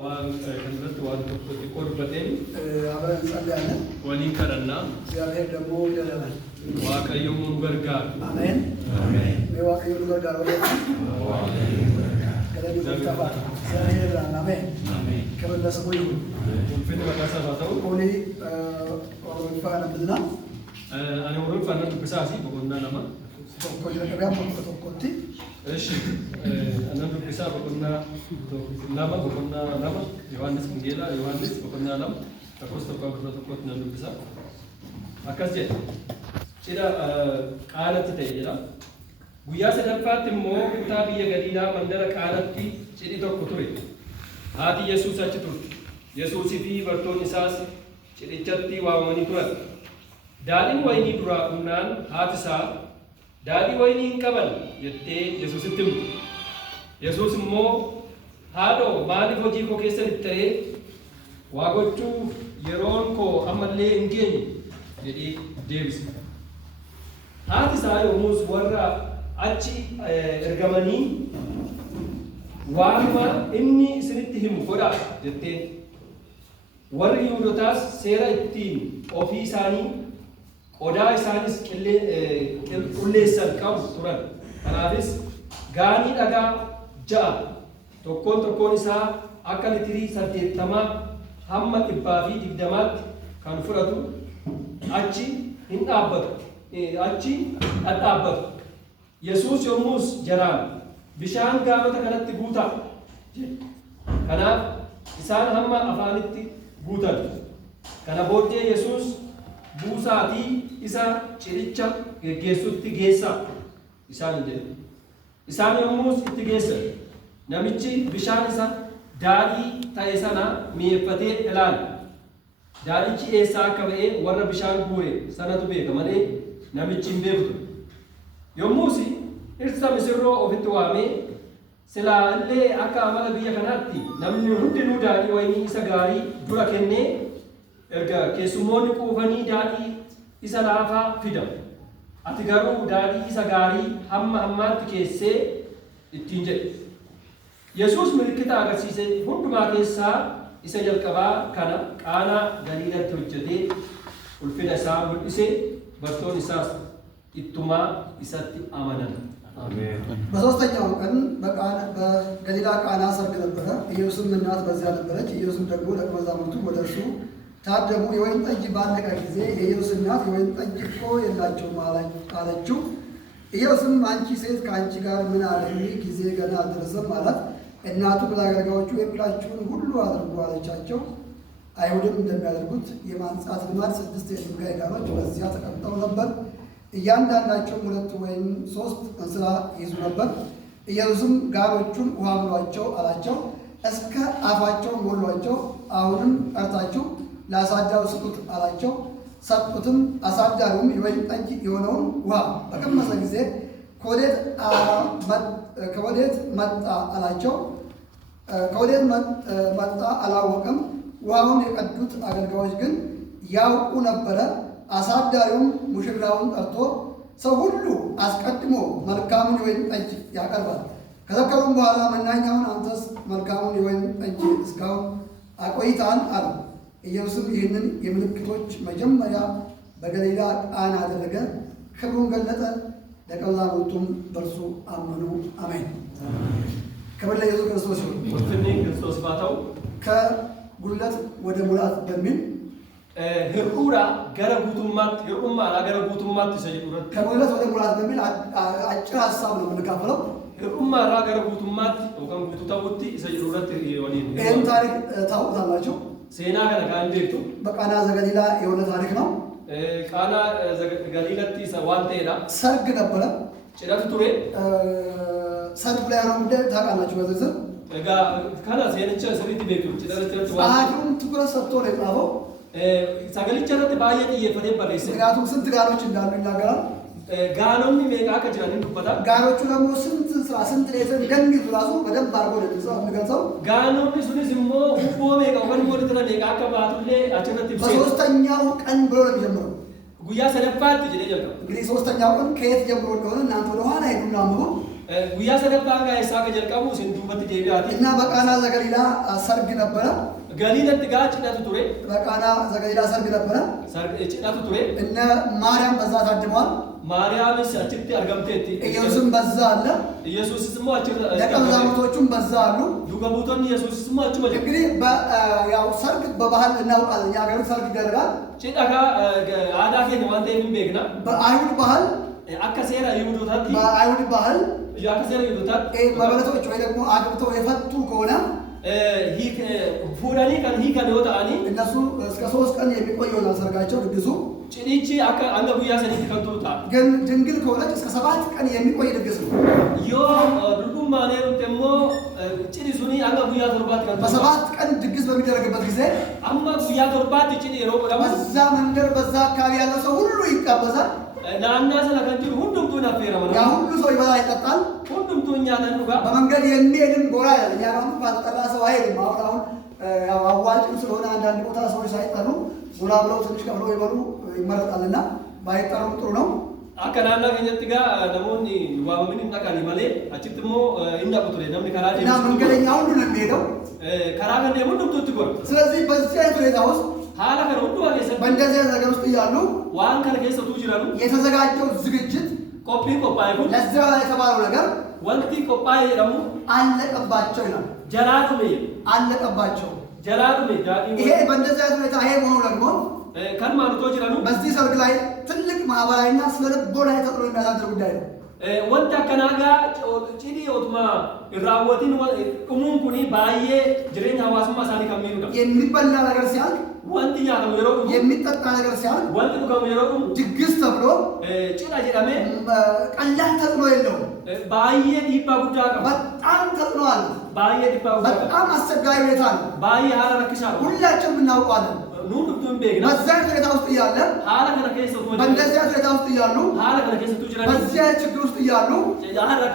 ከንበት ዋን ቆርበቴን አብረን ጸልያለን። ወሊን ከረና እግዚአብሔር ደግሞ ይደረናል። ዋቀየሙ ገርጋር አሜን አሜን። ዋቀየሙ ገርጋር ወደ ከለዲ ተፋ እግዚአብሔር አሜን አሜን። ከበለሰ ወይ ፍን በተሰባተው ኦሊ ኦሪፋና ብልና አኔ ኦሪፋና ብሳሲ በቆና ለማ ኮጀራቢያ ፎቶኮቲ እሺ አናንዱ ብሳ በቆና ለማ በቆና ለማ ዮሐንስ ወንጌላ ዮሐንስ በቆና ለማ ተቆስተ ቋብሮተኮት ናንዱ ብሳ አካጀ ጭዳ ቃላት ተይራ ጉያ ሰደፋት ሞ ኩታ ቢየ ገሊላ መንደረ ቃላቲ ጭዲ tokko ture haati yesuus achi turte yesuusii fi bartoonni isaas cidhichatti waamanii turan daadhiin waynii duraa dhumnaan haati isaa daadhii waynii hin qaban jettee yesuusitti himte yesuus immoo haadhoo maaliif hojii koo keessanitti ta'ee waa gochuu yeroon koo ammallee hin geenye jedhee deebise haati isaa yommus warra achi ergamanii waanuma inni isinitti himu godhaa jetteen warri Yihuudootaas seera ittiin ofii isaanii qodaa isaanis qulleessan qabu turan kanaafis gaanii dhagaa 6 tokkoon isaa akka litirii 80 hamma 120tti kan fudhatu achi dhadhaabbatu yesuus yommus jaraan bishaan gaanota kanatti guutaa kanaaf isaan hamma afaanitti guutan kana booddee yesuus buusaatii isa cidhicha geggeessutti geessaa isaan jedhe isaan yommus itti geessan namichi bishaan isa daadhii ta'e sana mi'eeffatee ilaale daadhichi eessaa akka ba'e warra bishaan guure sanatu beeka malee namichi hin beektu yommus irsa misirroo ofitti waamee silaa illee akka amala biyya kanaatti namni hundinuu daadhii waynii isa gaarii dura kennee erga keessummoonni quufanii daadhii isa laafaa fida ati garuu daadhii isa gaarii hamma hammaatti keessee ittiin jedhe yesuus milikkita agarsiise hundumaa keessaa isa jalqabaa kana qaanaa galiilatti hojjetee ulfina isaa mul'ise bartoonni isaas ittumaa isatti amanan በሶስተኛው ቀን በገሊላ ቃና ሰርግ ነበረ። ኢየሱስም እናት በዚያ ነበረች። ኢየሱስም ደግሞ ደቀ መዛሙርቱ ወደ እርሱ ታደሙ። የወይን ጠጅ ባለቀ ጊዜ የኢየሱስ እናት የወይን ጠጅ እኮ የላቸውም አለችው። ኢየሱስም አንቺ ሴት ከአንቺ ጋር ምን አለኝ? ጊዜ ገና አልደረሰም አላት። እናቱም ለአገልጋዮቹ የምላችሁን ሁሉ አድርጉ አለቻቸው። አይሁድም እንደሚያደርጉት የማንጻት ልማድ 6 የድንጋይ ጋኖች በዚያ ተቀምጠው ነበር። እያንዳንዳቸው 2 ወይም 3 እንስራ ይዙ ነበር። ኢየሱስም ጋኖቹን ውሃ ሙሏቸው አላቸው። እስከ አፋቸው ሞሏቸው። አሁንም ቀርታችሁ ለአሳዳሪው ስጡት አላቸው። ሰጡትም። አሳዳሪውም የወይን ጠጅ የሆነውን ውሃ በቀመሰ ጊዜ ከወዴት መጣ አላቸው። ከወዴት መጣ አላወቅም። ውሃውን የቀዱት አገልጋዮች ግን ያውቁ ነበረ። አሳዳሪውም ሙሽራውን ጠርቶ ሰው ሁሉ አስቀድሞ መልካሙን የወይን ጠጅ ያቀርባል፣ ከዘከሩም በኋላ መናኛውን አንተስ መልካሙን የወይን ጠጅ እስካሁን አቆይተሃል አለው። ኢየሱስም ይህንን የምልክቶች መጀመሪያ በገሊላ ቃና አደረገ፣ ክብሩን ገለጠ፣ ደቀ መዛሙርቱም በእርሱ አመኑ። አሜን። ክብር ለኢየሱስ ክርስቶስ ይሁን። ወፍኔ ክርስቶስ ባታው ከጉድለት ወደ ሙላት በሚል ህሩራ ገረ ጉቱማት ህሩማ አገረ ጉቱማት ይሰይዱረት ከጉድለት ወደ ሙላት በሚል አጭር ሀሳብ ነው የምንካፈለው። ህሩማ አገረ ጉቱማት ወከም ጉቱታውቲ ይሰይዱረት ወዲን ይህን ታሪክ ታውቁታላችሁ። ሴና ገረ ካንዴቱ በቃና ዘገሊላ የሆነ ታሪክ ነው። ቃና ዘገሊላቲ ሰዋንቴዳ ሰርግ ነበረ። ጭዳቱ ቱሬ ሰርግ ላይ ነው ጉዳይ ታውቃላችሁ በዝርዝር ከና ሴንቸ ስሪት ቤቱ ጭዳቱ ጸሐፊውም ትኩረት ሰጥቶ ነው የጻፈው። ሰገሊቸረት ባየት እየፈደ በለይሰ ምክንያቱም ስንት ጋኖች እንዳሉ ይናገራል። ጋኖም ሜቃ ከጅራን ዱበታ ጋኖቹ ደግሞ ስንት ሌትር እንደሚይዙ ራሱ በደንብ አድርጎ ነው የሚገልጸው። ጋኖም ሱኒስ ሞ ሁቦ ሜቃ ወን ወል ተራ ሜቃ ከባቱሌ አቸነት ይብሴ በሶስተኛው ቀን ብሎ ነው የሚጀምረው። ጉያ ሰለፋት ጅደ ጀልከው እንግዲህ ሶስተኛው ቀን ከየት ጀምሮ እንደሆነ እናንተ ወደ ኋላ ሄዱና አንብቡ። ጉያ ሰደባን ጋር ኢሳቀ ጀልቀሙ ሲንዱበት ዴቢያቲ እና በቃና ዘገሊላ ሰርግ ነበረ። ገሊለት ጋር ጭነቱ ቱሬ በቃና ዘገሊላ ሰርግ ነበረ። ጭነቱ ቱሬ እነ ማርያም በዛ ታድመዋል። ማርያምስ አችቲ አርገምቴቲ ኢየሱስም በዛ አለ። ኢየሱስ ስሙ አች ደቀ መዛሙርቶቹም በዛ አሉ። ዱገቡቶን ኢየሱስ ስሙ አች ማለት እንግዲህ ያው ሰርግ በባህል እናውቃለን። የሀገሩ ሰርግ ይደረጋል። ጭዳጋ አዳ ከነ ዋንተ የሚበግና በአይሁድ ባህል አከሰራ ይሁዱታት በአይሁድ ባህል ያከሰራ ይሁዱታት መበለቶች ወይ ደግሞ አግብተው የፈቱ ከሆነ ፉዳኒ kan hiikan yoo ta'ani እነሱ እስከ 3 ቀን የሚቆይ ይሆናል ሰርጋቸው ድግሱ። ጭኒቺ አንገ ጉያ ሰኒት ከንቱታ ግን ድንግል ከሆነች እስከ 7 ቀን የሚቆይ ድግስ ነው። ዮ ዱርጉም ማኔሩ ደሞ ጭኒ ሱኒ አንገ ጉያ ተርባት ከንቱ በ7 ቀን ድግስ በሚደረግበት ጊዜ አማ ጉያ ተርባት ጭኒ የሮ ቆዳማ በዛ መንደር በዛ አካባቢ ያለው ሰው ሁሉ ይጋበዛል። ናና ሰላ ከንቱ ሁሉም ቱና ፈራ ማለት ያ ሁሉ ሰው ይበላ ይጠጣል። ሁሉም ቱኛ ተንዱጋ በመንገድ የሚሄድም ጎራ ያለ ያው ባጠራ ሰው አይሄድም። አሁን ያው አዋጭም ስለሆነ አንዳንድ ቦታ ሰዎች ሳይጠሩ ጎራ ብለው ትንሽ ቀብለው ይበሉ ይመረጣልና ባይጠሩም ጥሩ ነው። አከናና ከኘት ጋር ደሞኒ ዋበምን እንጣቃሊ ማለ አችትሞ እንዳቁትለ ነምን ከራዲ እና መንገደኛ ሁሉ ነው የሚሄደው ከራገን ሁሉም ቱት ጎር። ስለዚህ በዚህ አይነት ሁኔታ ውስጥ ሀላ ከነ ሁሉ አገሰ በእንደዚህ ነገር ውስጥ እያሉ ዋን ከነገሰቱ ይችላሉ የተዘጋጀው ዝግጅት ኮፒ ኮፓይ ሁሉ ለዛ የተባለው ነገር ወንቲ ኮፓይ ደሙ አለቀባቸው ይላል። ጀላዱሜ አለቀባቸው ጀላዱሜ ዳዲ ይሄ በእንደዚህ አይነት ሁኔታ ይሄ መሆኑ ደግሞ ከማኑቶ ይችላሉ በዚህ ሰርግ ላይ ትልቅ ማህበራዊና ስነ ልቦናዊ ተጽዕኖ የሚያሳድር ጉዳይ ነው። ወንታ ከናጋ ጭዲ ኦትማ ራወቲን ኡሙን ኩኒ ባዬ ጅሬኛ ሐዋስማ ሳኒ ከሚሉ ነው የሚበላ ነገር ሲያልቅ ወንት ያለው የሮ የሚጠጣ ነገር ሲያልቅ ወንት ነው የሮ ድግስ ተብሎ ጭዳ ጀዳሜ ቀላል ተጽዕኖ የለውም። ባዬ ዲባ ጉዳ ነው በጣም ተጽዕኖ አለ። ባዬ ዲባ ጉዳ በጣም አስቸጋሪ ሁኔታ ነው። ባዬ ሀላ ረክሻ ሁላችንም እናውቃለን። ኑዱቱን ቤግና በዚያ ሁኔታ ውስጥ እያለ ሀላ ከነከሰቱ በእንደዚያ ሁኔታ ውስጥ እያሉ ሀላ ከነከሰቱ ይችላል በዚያ ችግር ውስጥ እያሉ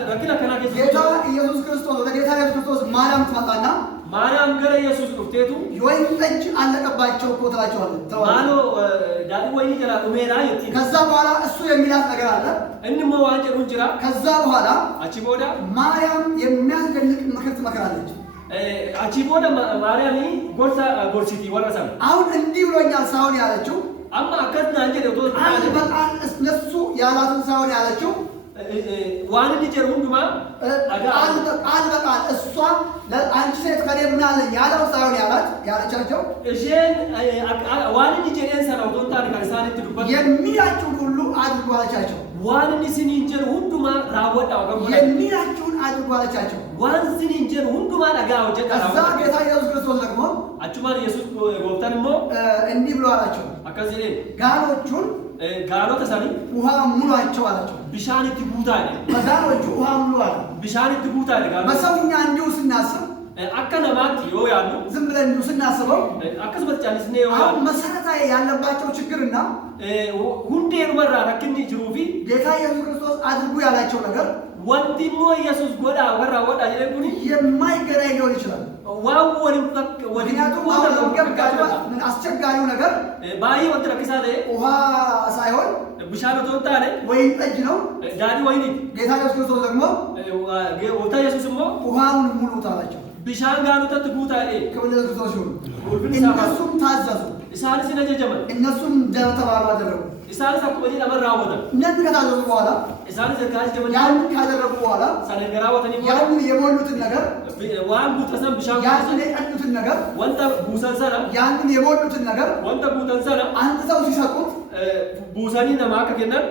ረክና ከናከሰቱ ጌታ ኢየሱስ ክርስቶስ ወደ ጌታ ኢየሱስ ክርስቶስ ማርያም ትመጣና ማርያም ገረ ኢየሱስ ዱፍቴቱ የወይን ጠጅ አለቀባቸው እኮ ትላቸዋለች። ማሎ ዳዲ ወይ ጀላ ኡሜራ ይቲ ከዛ በኋላ እሱ የሚላት ነገር አለ። እንሞ ዋንጀሩ እንጅራ ከዛ በኋላ አቺ ቦዳ ማርያም የሚያስደንቅ ምክር ትመክራለች። አቺ ቦዳ ማርያም ጎርሳ ጎርሲቲ ወራሳን አሁን እንዲህ ብሎኛል ሳይሆን ያለችው አማ አከትና እንጀ ደቶ በጣም እነሱ ያላትን ሳይሆን ያለችው ዋን ዲጀር ሁንዱማ ቃል በቃል እሷ አንቺ ሴት ከኔ ምን አለኝ ያለው ሳይሆን ያለቻቸው እሺን ዋን ዲጀር እንሰራው ዶንታን ካሳን ትዱበት የሚላችሁን ሁሉ አድርጉ አለቻቸው። ዋን ዲስኒ እንጀር ሁንዱማ ራወጣው ገባ የሚላችሁን አድርጉ አለቻቸው። ዋን ሲኒ እንጀር ሁንዱማ ዳጋው ጀታ ከዛ ጌታ ኢየሱስ ክርስቶስ ደግሞ አቹማን ኢየሱስ ወፍታንሞ እንዲህ ብሎ አላቸው። አከዚሌ ጋኖቹን ጋኖ ተሳኒ ውሃ ሙሏቸው አላቸው። ቢሻኒ ትቡታ በጋኖቹ ውሃ ሙሉ አለ። ቢሻኒ ትቡታ ጋኖ በሰውኛ እንዲሁ ስናስብ አከነማት ዮ ያሉ ዝም ብለን እንዲሁ ስናስበው አከስበት ጫንስ ነው አሁን መሰረታዊ ያለባቸው ችግርና ሁንዴ ወራ ረክኒ ጅሩፊ ጌታ ኢየሱስ ክርስቶስ አድርጉ ያላቸው ነገር ወንቲሞ ኢየሱስ ጎዳ ወራ ወዳ ይለቁኒ የማይገናኝ ሊሆን ይችላል። ዋው ወሪም ፈክ ምክንያቱም አሁን ገብጋባ አስቸጋሪው ነገር ባይ ወንት ረክሳለ ውሃ ሳይሆን ቢሻሎ ተወጣለ ወይን ጠጅ ነው። ዳዲ ወይኒ ጌታ ኢየሱስ ክርስቶስ ደግሞ ወታ ኢየሱስሞ ውሃውን ሙሉት አላቸው። ቢሻን ጋኑ ተትቡታ ክብር ለክርስቶስ ይሁን። እነሱም ታዘዙ። ኢሳንስ ነጀጀመን እነሱም እንደተባሉ አደረጉ። ኢሳንስ አቆጂ ለመራወደ እነዚህ ከታዘዙ በኋላ ኢሳንስ ዘካስ ጀመን ያን ካደረጉ በኋላ ሰነገራ ወተኒ ያን የሞሉትን ነገር ዋን ቡተሰን ቢሻን ያን የቀዱትን ነገር ወንተ ቡሰንሰና ያንን የሞሉትን ነገር ወንተ ቡተንሰና አንተው ሲሰጡት ቡሰኒ ነማከ ከነን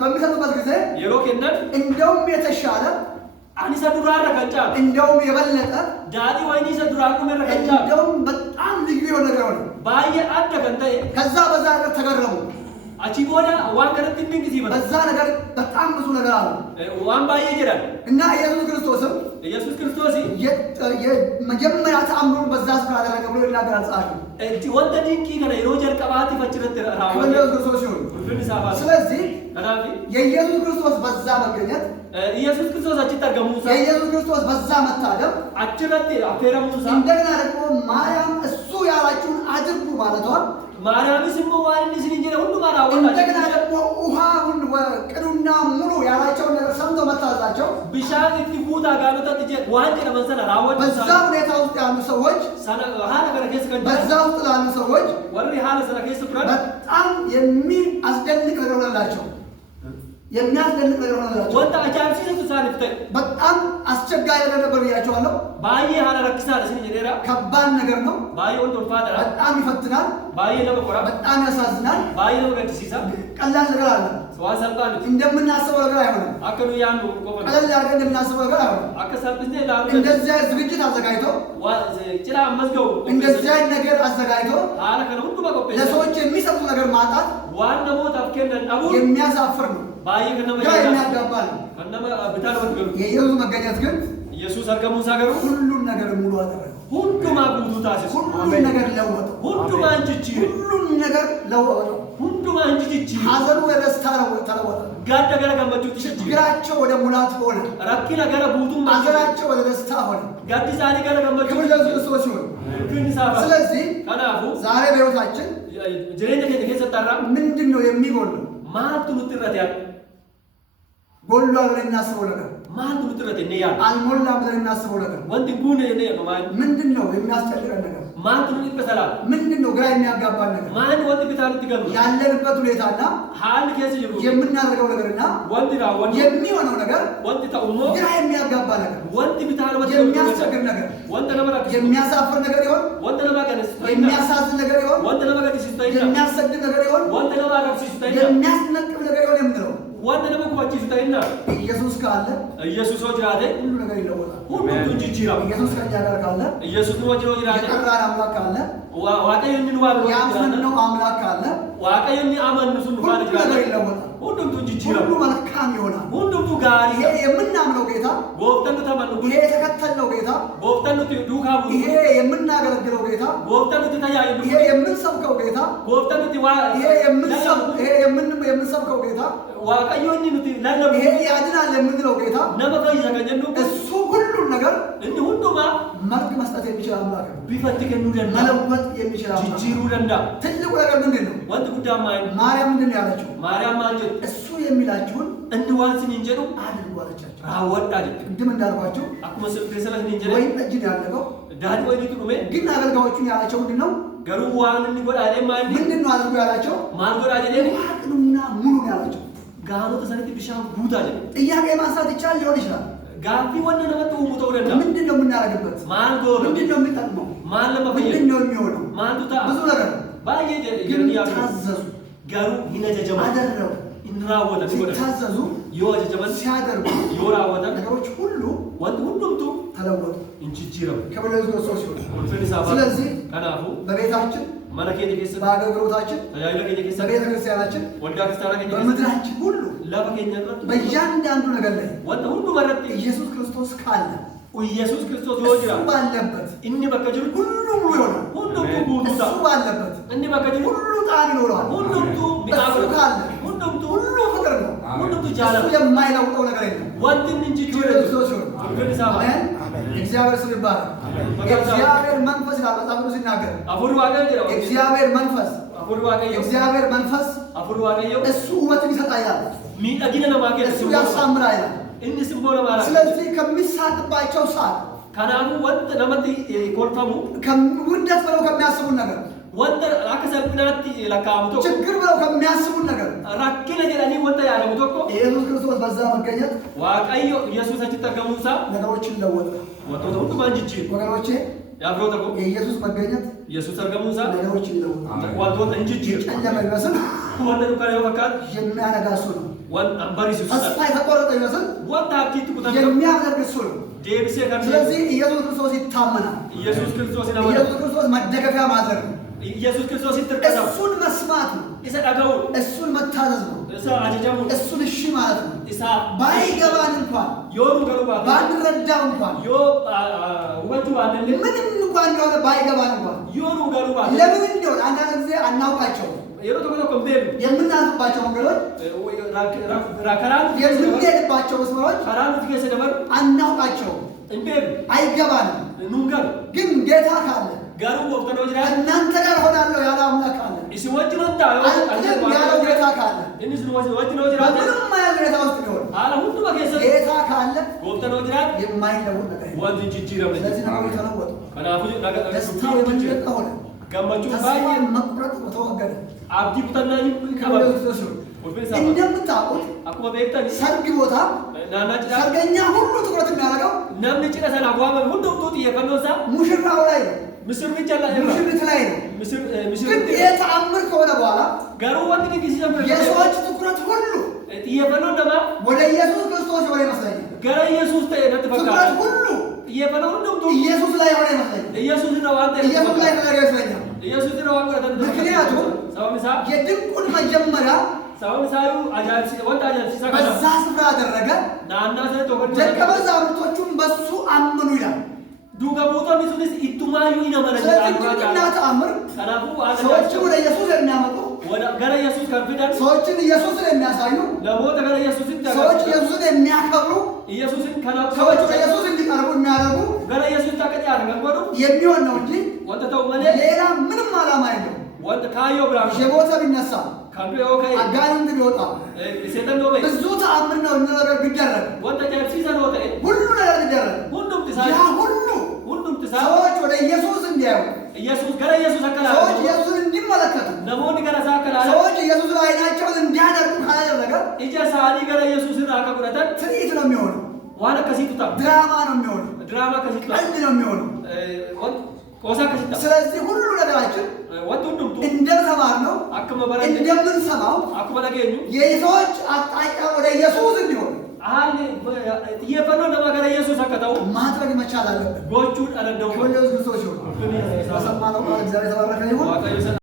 በሚሰጡበት ጊዜ የሮ ከነን እንደውም የተሻለ አኒሳ ዱራራ ከንጫ እንደውም የበለጠ ዳዲ ወይኒ ሰዱራራ ከመረ ከንጫ እንደውም በጣም ልዩ የሆነ ነገር ሆነ። ባየ አደ ከንተ ከዛ በዛ ነገር ተገረሙ። አቺ ቦዳ ዋን ከረት እንግዚ በዛ ነገር በጣም ብዙ ነገር አለ። ዋን ባየ ይጀራል እና ኢየሱስ ክርስቶስ የመጀመሪያ ተአምሩን በዛ ስፍራ አደረገ ብሎ ይናገራል ጻድቁ። ወንተ ዲንቂ ከነ የሮጀር ቀባት ይፈችረት ራው ክርስቶስ ይሁን። ስለዚህ የኢየሱስ ክርስቶስ በዛ መገኘት ኢየሱስ ክርስቶስ አጭተርገሙሳ የኢየሱስ ክርስቶስ በዛ መታደም አጭረቴ አፈረሙሳ እንደገና ደግሞ ማርያም እሱ ያላችሁን አድርጉ ማለቷ ማርያም ስሙ ዋን ሲንጀራ ሁሉ ማራው እንደገና ደግሞ ውሃውን ቅዱና ሙሉ ያላቸውን ነገር ሰምቶ መታዘዛቸው ቢሻን ይትጉታ ጋኖታ ትጀ ዋንጀ ለመሰለ ራወት በዛ ሁኔታ ውስጥ ያሉ ሰዎች ሰና ሃላ ከረከስ ከንደ በዛ ውስጥ ላሉ ሰዎች ወሪ ሃላ ሰረከስ ብራን በጣም የሚያስደንቅ ነገር ሆነላቸው። የሚያስደንቅ ነገር ሆነላቸው። ወጣ አጃብሲ ተሳልፍተ በጣም አስቸጋሪ ነገር ነበር ብያቸዋለሁ። ባዬ ሃላ ረክሳለ ሲኝ ኔራ ከባድ ነገር ነው። ባዬ ወንዶ ፋደራ በጣም ይፈትናል። ባዬ ነው ቆራ በጣም ያሳዝናል። ባዬ ነው ገድሲሳ ቀላል ነገር አለ። ሰዋሰልጣን እንደምናስበው ነገር አይሆንም። አከኑ ያኑ ቆመ ቀላል አድርገን እንደምናስበው ነገር አይሆንም። አከሳብስቴ ዳሩ እንደዚህ አይነት ዝግጅት አዘጋጅቶ ጭላ መዝገው እንደዚህ አይነት ነገር አዘጋጅቶ ሃላ ከነ ሁሉ በቆጴ ለሰዎች የሚሰጡ ነገር ማጣት ዋና ሞት አፍከነን አቡ የሚያሳፍር ነው። ባዬ ከነማ የሚያጋባ ነው። ከነማ ብታር ወድገሩ የኢየሱስ መገኘት ግን ኢየሱስ አርገሙ ሳገሩ ሁሉን ነገር ሙሉ አደረገ። ሁሉም አጉቱ ታሲስ ሁሉን ነገር ለወጠ። ሁሉም አንቺ ሁሉን ነገር ለወጠ። ሁሉም አንቺ ሐዘኑ ወደ ደስታ ተለወጠ። ጋደ ገረ ገመቹ ትሽጅ ችግራቸው ወደ ሙላት ሆነ። ረኪ ነገር ቡቱም ሐዘናቸው ወደ ደስታ ሆነ። ጋዲ ዛሬ ገረ ገመቹ ክብር ለኢየሱስ ክርስቶስ ይሁን። ስለዚህ ከናፉ ዛሬ በሕይወታችን ጅሬኛ ከሰጠራ ምንድነው የሚጎለው? ማቱ ምትረት ያ ጎሏል ብለን እናስበው ነገር ማቱ ምትረት ነው ያ አልሞላም ብለን እናስበው ነገር ወንድ ጉነ ነው ማለት ምንድነው? የሚያስጨንቀን ነገር ማቱ ይበሰላል። ምንድነው? ግራ የሚያጋባን ነገር ማን ወንድ ቢታሉ ትገሉ ያለንበት ሁኔታና ሐል ከዚህ ይሉ የምናደርገው ነገርና ወንድ ራ ወንድ የሚሆነው ነገር ወንድ ታውሞ ግራ የሚያጋባ ነገር ወንድ ቢታሉ የሚያስቸግር ነገር ወንድ ለማራ የሚያሳፍር ነገር ይሆን? ወንድ ለማቀነስ የሚያሳዝን ነገር ይሆን? ወንድ ለማቀነስ ሲስተይ የሚያሰድድ ነገር ይሆን? ወንድ ለማራ ሲስተይ የሚያስነቅፍ ነገር ይሆን የምንለው ወንድ ለማቆች ሲስተይና ኢየሱስ ካለ ኢየሱስ ወጅራደ ሁሉ ነገር ይለወጣል። ሁሉ ትንጂራ ኢየሱስ ከኛ ጋር ካለ ኢየሱስ ወጅሮ ወጅራደ የቀራን አምላክ ካለ ዋቀየን ዋል ያመነው አምላክ ካለ ዋቀየን አመንሱን ሁሉ ነገር ይለወጣል። ሁሉም ትንጂራ ሁሉ መልካም ይሆናል። ሁሉም ጋር ይሄ የምናምነው ጌታ ወፍተን ተመኑ ይሄ የተከተልነው ጌታ ወፍተን ዱካቡ ይሄ የምናገለግለው ጌታ ወፍተን ተያዩ ይሄ የምንሰብከው ጌታ ወፍተን ይሄ የምንሰብከው ጌታ ዋቀየን ኑቲ ለለም ይሄ ያድናል የምንለው ጌታ ነመፈይ ዘገኘኑ እሱ ሁሉን ነገር እንዴ ሁሉማ መልክ መስጠት የሚችል አምላክ ነው። ቢፈትከኑ ደንዳ መለወጥ የሚችል አምላክ ጂሩ ደንዳ ትልቁ ነገር ምንድነው? ወንድ ጉዳማ ማርያም ምንድነው ያለችው? ማርያም ማለት እሱ የሚላችሁን እንድዋንስን እንጀሩ አድርጉ አለቻቸው። አወጣል ቅድም እንዳልኳቸው አኩመ ስለሰለት እንጀራ ወይ ጠጅ ነው ያለቀው ዳዲ ወይ ሊቱ ነው ግን አገልጋዮቹን ያላቸው ምንድነው? ገሩ ዋን እንዲጎዳ አይማን ምንድነው አድርጉ ያላቸው? ማን ጎዳ አይደል? ዋቅኑና ሙሉ ነው ያላቸው። ጋኖ ተሰነቲ ቢሻም ጉታ አይደል? ጥያቄ ማንሳት ይቻል ሊሆን ይችላል። ጋፊ ወንደ ነው ሙተው ደንዳ ምንድነው የምናደርግበት? ማን ጎሮ ምንድነው የሚጠቅመው? ማን ለመፈየ ምንድነው የሚሆነው? ማን ቱታ ብዙ ነገር ባየ ግን ታዘዙ። ጋሩ ይነጀጀማ አደረው እንራወተ ሲታዘዙ ይወጀጀማ ሲያደርጉ ይወራወተ ነገሮች ሁሉ ወንድ ሁሉምቱ ተለወጡ። እንቺጂራው ከበለዝ ክርስቶስ ይሁን። ወንፈሊሳባ ስለዚህ ከናፉ በቤታችን መለከቴ ከሰ በአገልግሎታችን ተያይለ ከከሰ በቤተ ክርስቲያናችን ወልዳ ክርስቲያና ከከሰ በምድራችን ሁሉ ለፈከኛ በእያንዳንዱ ነገር ላይ ወንድ ሁሉ መረጥ ኢየሱስ ክርስቶስ ካለ ኢየሱስ ክርስቶስ ይወጅራ እሱ ባለበት እኒ በከጅሩ ሁሉ ሙሉ ይሆናል። ሁሉም ጉዱታ እሱ ባለበት እኒ በከጅሩ ሁሉ ጣዕም ይኖረዋል። ሁሉም እሱ ካለ ሁሉም ሁሉ ፍቅር ነው። ሁሉም ጃላ እሱ የማይለውጠው ነገር የለም። ወንድን እንጂ ክርስቶስ ይሁን። ወንፈሊሳባ እግዚአብሔር ስም ይባረክ። እግዚአብሔር መንፈስ ይላል መጽሐፍ ቅዱስ ሲናገር አፉሩ ዋጋ ጀራ እግዚአብሔር መንፈስ አፉሩ ዋጋ እግዚአብሔር መንፈስ አፉሩ ዋጋ እሱ ውበትን ይሰጣል ይላል። ሚዳጊነ ነማከ እሱ ያሳምራል ይላል። እንኒ ሲምቦለ ማራ ስለዚህ ከሚሳቅባቸው ሳቅ ከናሙ ወንድ ነመቲ ኮልፈሙ ውርደት ብለው ከሚያስቡን ነገር ወንድ አከሰብናት ለካምቶ ችግር ብለው ከሚያስቡን ነገር ራኪነ ጀራኒ ወንድ ያለሙቶ እኮ ኢየሱስ ክርስቶስ በዛ መገኘት ዋቀዮ ኢየሱስ ተጠቀሙሳ ነገሮችን ለወጠ። ወጥቶ ሁሉ ማንጂጂ ወገኖቼ ያብሮት እኮ የኢየሱስ መገኘት ኢየሱስ ተጠቀሙሳ ነገሮችን ለወጠ። ወጥቶ እንጂጂ ጨለማ ይመስል ወንድ ነው ፈቃድ የሚያነጋ እሱ ነው። ወንድ አንባሪሱ ተስፋ የተቆረጠ ይመስል ወንድ አኪት ቁጣ የሚያደርግ እሱ ነው። ዴብሴ ከነ ስለዚህ ኢየሱስ ክርስቶስ ይታመናል። ኢየሱስ ክርስቶስ ነው ኢየሱስ ክርስቶስ መደገፊያ ማድረግ ነው። ኢየሱስ ክርስቶስ ይተርከሰው እሱን መስማት ነው። ይሰዳጋው እሱን መታዘዝ ነው። እሳ አጀጀሙ እሱን እሺ ማለት ነው። ኢሳ ባይገባን እንኳን ዮሩ ገሩባ ባንረዳው እንኳን ዮ ወጡ አንደለ ምንም እንኳን እንደሆነ ባይገባን እንኳን ዮሩ ገሩባ ለምን እንደሆነ አንዳንድ ጊዜ አናውቃቸው የሮ ተቆጣ ኮምቤል የምናልፍባቸው መንገዶች ራከራን የምንሄድባቸው መስመሮች ከራን ትገሰ ደበር አናውቃቸው እንቤል አይገባንም። ኑንገር ግን ጌታ ካለ ጋሩ ጎፍተኖ ጅራ እናንተ ጋር ሆናለሁ ያለ አምላክ አለ። እሺ ወጅኖ ታዮ አንተም ያለው ጌታ ካለ እንስ ወጅኖ ጅራ ምንም ያለ ጌታ ውስጥ ነው አላ ሁሉ በከሰ ጌታ ካለ ጎፍተኖ ጅራ የማይለወጥ ነገር ወንድ ጅጅረም ስለዚህ ነው ተለወጡ። ከናፉ ደስታ የመለጠ ሆነ ገመቹ ባይ መቁረጥ ተወገደ። አብዲ ቡተናኝ ከበደስ እንደምታውቁት አኩመ ቤክተን ሰርግ ቦታ ናናጭ ሰርገኛ ሁሉ ትኩረት የሚያደርገው ነምን ጭቀሰና ጓመ ሁሉ ጡጥ የከኖሳ ሙሽራው ላይ ነው። ምስር ብቻላ ሙሽሪት ላይ ነው። ምስር ግን የተአምር ከሆነ በኋላ ጋሩ ወንድ ግን ሲጀምር የሰዎች ትኩረት ሁሉ የፈኖ ደማ ወደ ኢየሱስ ክርስቶስ ሆነ ይመስለኛል። ገረ ኢየሱስ ተየነት ፈካ ትኩረት ሁሉ የፈኖ ሁሉ ኢየሱስ ላይ ሆነ ይመስለኛል። ኢየሱስ ነው አንተ ኢየሱስ ላይ ሆነ ይመስለኛል። ኢየሱስ ነው አንተ ምክንያቱም ሰውንሳ የድንቁን መጀመሪያ ሰውንሳዩ አጃንሲ ወንድ አጃንሲ ሰካ በዛ ስፍራ አደረገ። ናና ሰቶ ደቀ መዛሙርቶቹም በሱ አመኑ ይላል። ዱጋ ቦቶ ሚሱንስ ኢቱማዩ ይነመረጀ ስለዚህ ተአምር ከናፉ ሰዎችን ወደ ኢየሱስ የሚያመጡ ገረ ኢየሱስ ከንፊደን ሰዎችን ኢየሱስን የሚያሳዩ ለሞተ ገረ ኢየሱስ ሰዎች ኢየሱስን የሚያከብሩ ኢየሱስን ከናፉ ሰዎች ወደ ኢየሱስ እንዲቀርቡ የሚያደርጉ ገረ ኢየሱስ ታቀጥ ያደርገው የሚሆን ነው እንጂ ወንተው መለ ሌላ ምንም ዓላማ የለውም። ወንተ ካዮ ብራም የሞተ ቢነሳ ካንዱ ዮከይ አጋንንት ቢወጣ ሰይጣን ነው ብዙ ተአምር ነው ነገር ቢደረግ ወንተ ጃፕሲዛ ነው ተ ሁሉ ነገር ቢደረግ ሁሉም ትሳይ ያ ሁሉም ትሳይ ሰዎች ወደ ኢየሱስ እንዲያዩ ኢየሱስ ገረ ኢየሱስ አከላ ሰዎች ኢየሱስን እንዲመለከቱ ለሞኒ ገረ ሳከላ ሰዎች ኢየሱስ ላይ አይናቸውን እንዲያደርጉ ካላደረገ ኢየሳኒ ገረ ኢየሱስን አከቁረተን ትርኢት ነው የሚሆነው። ዋና ከሲቱታ ድራማ ነው የሚሆነው። ድራማ ከሲቱታ ቀልድ ነው የሚሆነው። ቆሳ ከሲቱታ ስለዚህ ሁሉ ነገራችን ወንዱም እንደተማርነው አከመ በረ እንደምንሰማው አከመ ነገኙ የሰዎች አቅጣጫ ወደ ኢየሱስ እንዲሆን አለ የፈኖ ለማገረ ኢየሱስ አከታው ማድረግ መቻል አለበት። ጎቹ አለደው ወደ ኢየሱስ ክርስቶስ ይሁን። በሰማነው ቃል እግዚአብሔር የተባረከ ይሁን።